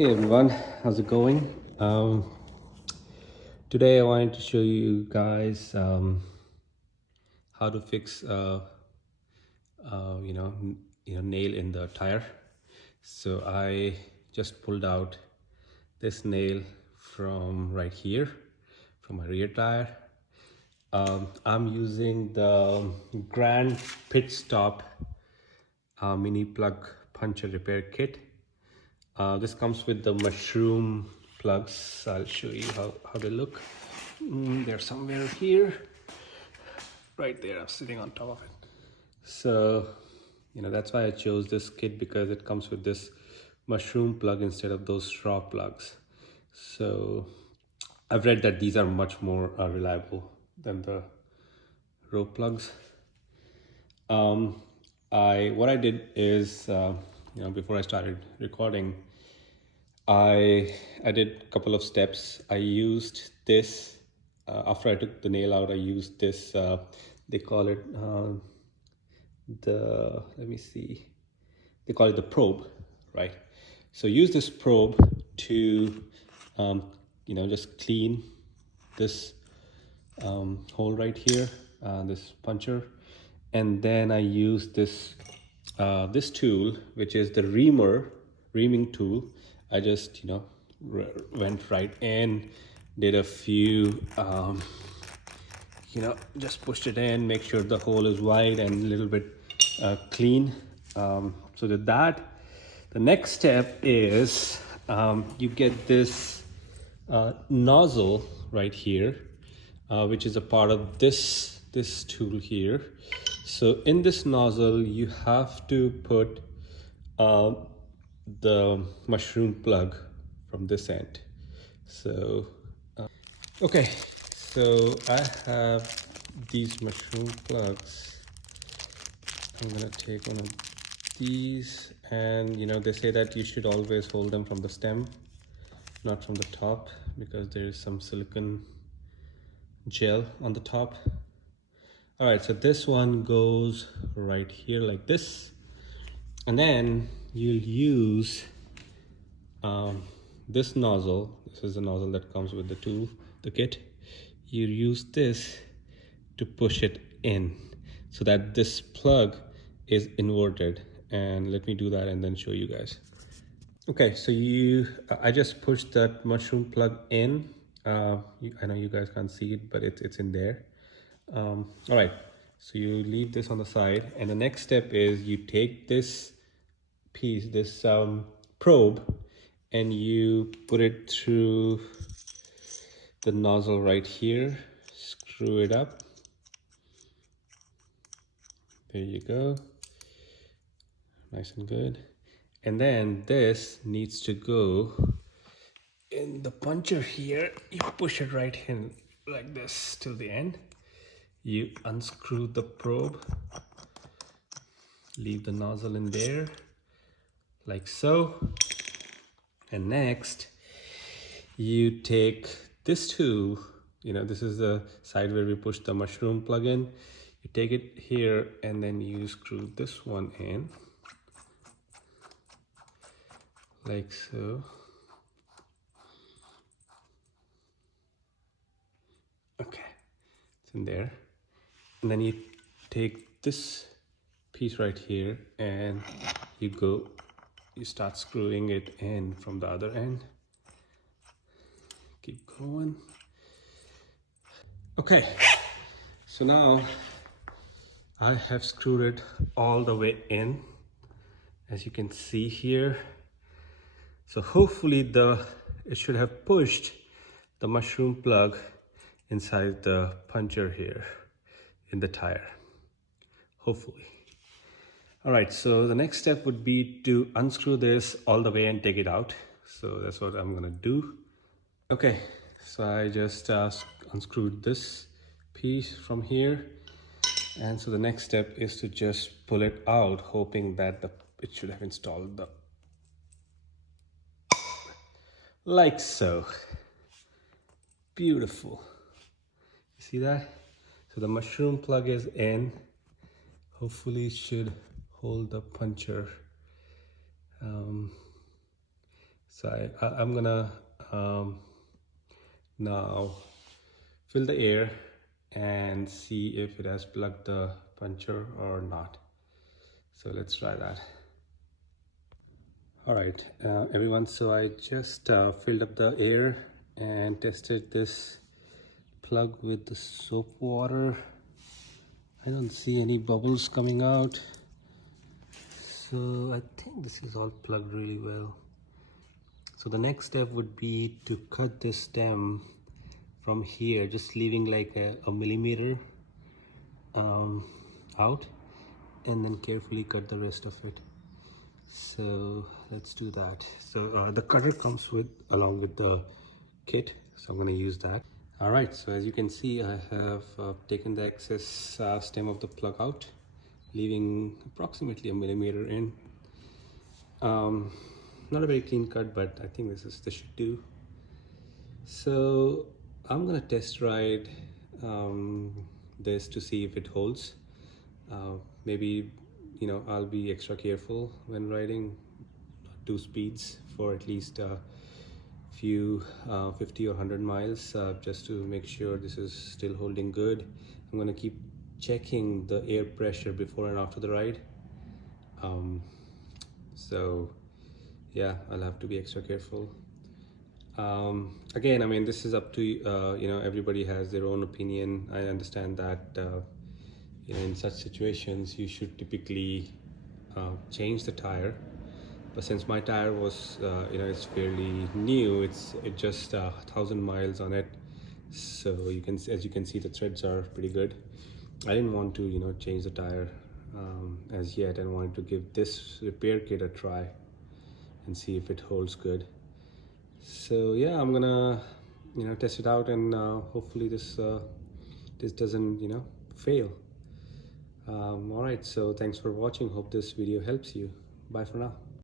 Hey everyone, how's it going? Today I wanted to show you guys how to fix nail in the tire. So I just pulled out this nail from right here from my rear tire. I'm using the Grand Pitstop mini plug puncture repair kit. This comes with the mushroom plugs. I'll show you how they look. They're somewhere here. Right there, I'm sitting on top of it. So, that's why I chose this kit, because it comes with this mushroom plug instead of those straw plugs. So, I've read that these are much more reliable than the rope plugs. What I did is, before I started recording, I did a couple of steps. I used this after I took the nail out. I used this. They call it let me see. They call it the probe, right? So use this probe to, just clean this hole right here, this puncture, and then I use this this tool, which is the reaming tool. I just went right in, did a few just pushed it in, make sure the hole is wide and a little bit clean. So that the next step is you get this nozzle right here, which is a part of this tool here. So in this nozzle you have to put the mushroom plug from this end. So okay, so I have these mushroom plugs. I'm gonna take one of these, and they say that you should always hold them from the stem, not from the top, because there is some silicone gel on the top. All right, so this one goes right here like this, and then you'll use this nozzle. This is the nozzle that comes with the tool, the kit. You use this to push it in so that this plug is inverted. And let me do that and then show you guys. Okay, so I just pushed that mushroom plug in. I know you guys can't see it, but it's in there. All right, so you leave this on the side, and the next step is you take this piece, this probe, and you put it through the nozzle right here, screw it up. There you go, nice and good. And then this needs to go in the puncture here. You push it right in like this till the end. You unscrew the probe, leave the nozzle in there like so, and next you take this tool. This is the side where we push the mushroom plug in. You take it here and then you screw this one in like so. Okay, it's in there. And then you take this piece right here and you start screwing it in from the other end. Keep going. Okay, so now I have screwed it all the way in, as you can see here. So hopefully it should have pushed the mushroom plug inside the puncture here in the tire, hopefully. All right, so the next step would be to unscrew this all the way and take it out. So that's what I'm gonna do. Okay, so I just unscrewed this piece from here. And so the next step is to just pull it out, hoping that it should have installed like so. Beautiful. You see that? So the mushroom plug is in. Hopefully it should hold the puncture. So I'm gonna now fill the air and see if it has plugged the puncture or not. So let's try that. All right, everyone, so I just filled up the air and tested this plug with the soap water. I don't see any bubbles coming out, so I think this is all plugged really well. So the next step would be to cut this stem from here, just leaving like a millimeter out, and then carefully cut the rest of it. So let's do that. So the cutter comes with along with the kit, so I'm going to use that. All right, so as you can see, I have taken the excess stem of the plug out, leaving approximately a millimeter in. Not a very clean cut, but I think this should do. So I'm gonna test ride this to see if it holds. Maybe, you know, I'll be extra careful when riding 2 speeds for at least a few 50 or 100 miles, just to make sure this is still holding good. I'm gonna keep checking the air pressure before and after the ride. So yeah, I'll have to be extra careful. Again, I mean, this is up to you know, everybody has their own opinion. I understand that you know, in such situations you should typically change the tire, but since my tire was you know, it's fairly new, it just 1,000 miles on it, so you can, as you can see, the threads are pretty good. I didn't want to, you know, change the tire as yet, and wanted to give this repair kit a try and see if it holds good. So yeah, I'm gonna, you know, test it out, and hopefully this doesn't, you know, fail. All right, so thanks for watching. Hope this video helps you. Bye for now.